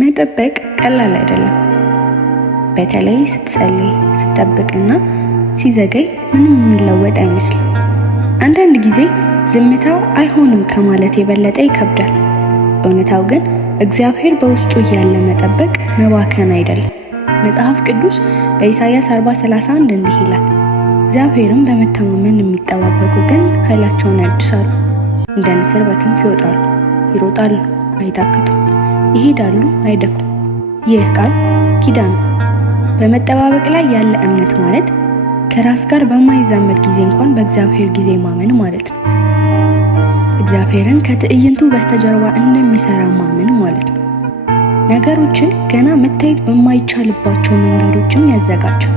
መጠበቅ ቀላል አይደለም። በተለይ ስትጸልይ፣ ስትጠብቅና ሲዘገይ ምንም የሚለወጥ አይመስልም። አንዳንድ ጊዜ ዝምታ አይሆንም ከማለት የበለጠ ይከብዳል። እውነታው ግን እግዚአብሔር በውስጡ እያለ መጠበቅ መባከን አይደለም። መጽሐፍ ቅዱስ በኢሳይያስ 40:31 እንዲህ ይላል፣ እግዚአብሔርን በመተማመን የሚጠባበቁ ግን ኃይላቸውን ያድሳሉ፣ እንደ ንስር በክንፍ ይወጣሉ፣ ይሮጣሉ፣ አይታክቱም፣ ይሄዳሉ፣ አይደክሙም። ይህ ቃል ኪዳን ነው። በመጠባበቅ ላይ ያለ እምነት ማለት ከራስ ጋር በማይዛመድ ጊዜ እንኳን በእግዚአብሔር ጊዜ ማመን ማለት ነው። እግዚአብሔርን ከትዕይንቱ በስተጀርባ እንደሚሰራ ማመን ማለት ነው። ነገሮችን ገና መታየት በማይቻልባቸው መንገዶችም ያዘጋጃል።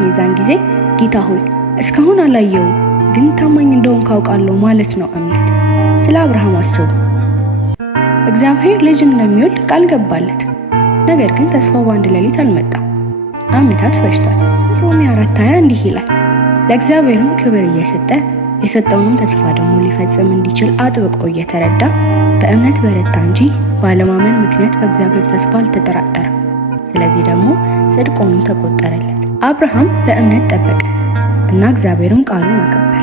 የዛን ጊዜ ጌታ ሆይ እስካሁን አላየውም፣ ግን ታማኝ እንደሆን ካውቃለሁ ማለት ነው እምነት። ስለ አብርሃም አስቡ። እግዚአብሔር ልጅ እንደሚወልድ ቃል ገባለት። ነገር ግን ተስፋው በአንድ ሌሊት አልመጣም፣ ዓመታት ፈጅቷል። ሮሜ 4:20 እንዲህ ይላል፣ ለእግዚአብሔርም ክብር እየሰጠ የሰጠውንም ተስፋ ደግሞ ሊፈጽም እንዲችል አጥብቆ እየተረዳ በእምነት በረታ እንጂ ባለማመን ምክንያት በእግዚአብሔር ተስፋ አልተጠራጠረም። ስለዚህ ደግሞ ጽድቅ ሆኖ ተቆጠረለት። አብርሃም በእምነት ጠበቀ እና እግዚአብሔርም ቃሉን አከበረ።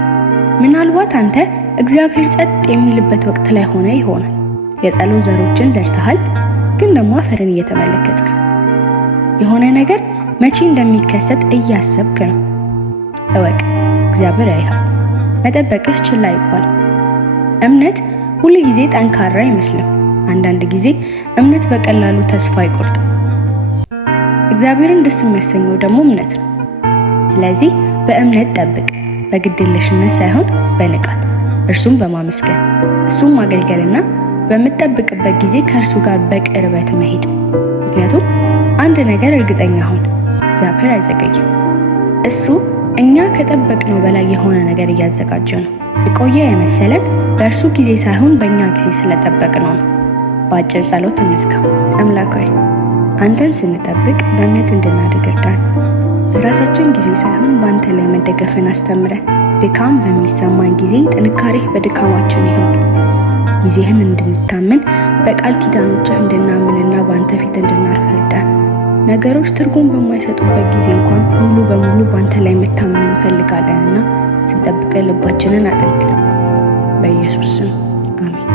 ምናልባት አንተ እግዚአብሔር ጸጥ የሚልበት ወቅት ላይ ሆነ ይሆናል። የጸሎት ዘሮችን ዘርተሃል፣ ግን ደግሞ አፈርን እየተመለከትክ ነው። የሆነ ነገር መቼ እንደሚከሰት እያሰብክ ነው። እወቅ፣ እግዚአብሔር ያይሃል። መጠበቅህ ችላ አይባልም። እምነት ሁል ጊዜ ጠንካራ አይመስልም። አንዳንድ ጊዜ እምነት በቀላሉ ተስፋ አይቆርጥም። እግዚአብሔርን ደስ የሚያሰኘው ደግሞ እምነት ነው። ስለዚህ በእምነት ጠብቅ፣ በግድየለሽነት ሳይሆን በንቃት፣ እርሱም በማመስገን እሱም ማገልገልና በምትጠብቅበት ጊዜ ከእርሱ ጋር በቅርበት መሄድ። ምክንያቱም አንድ ነገር እርግጠኛ ሁን፣ እግዚአብሔር አይዘገይም። እሱ እኛ ከጠበቅነው በላይ የሆነ ነገር እያዘጋጀ ነው። የቆየ የመሰለን በእርሱ ጊዜ ሳይሆን በእኛ ጊዜ ስለጠበቅነው ነው። በአጭር ጸሎት እንዝጋ። አምላክ ሆይ አንተን ስንጠብቅ በእምነት እንድናድግ እርዳን። በራሳችን ጊዜ ሳይሆን በአንተ ላይ መደገፍን አስተምረን። ድካም በሚሰማን ጊዜ ጥንካሬህ በድካማችን ይሁን። ጊዜህን እንድንታመን በቃል ኪዳኖችህ እንድናምንና በአንተ ፊት እንድናርፍ እርዳን። ነገሮች ትርጉም በማይሰጡበት ጊዜ እንኳን ሙሉ በሙሉ በአንተ ላይ መታመን እንፈልጋለንና ስንጠብቅ ልባችንን አጠንክር። በኢየሱስ ስም አሜን።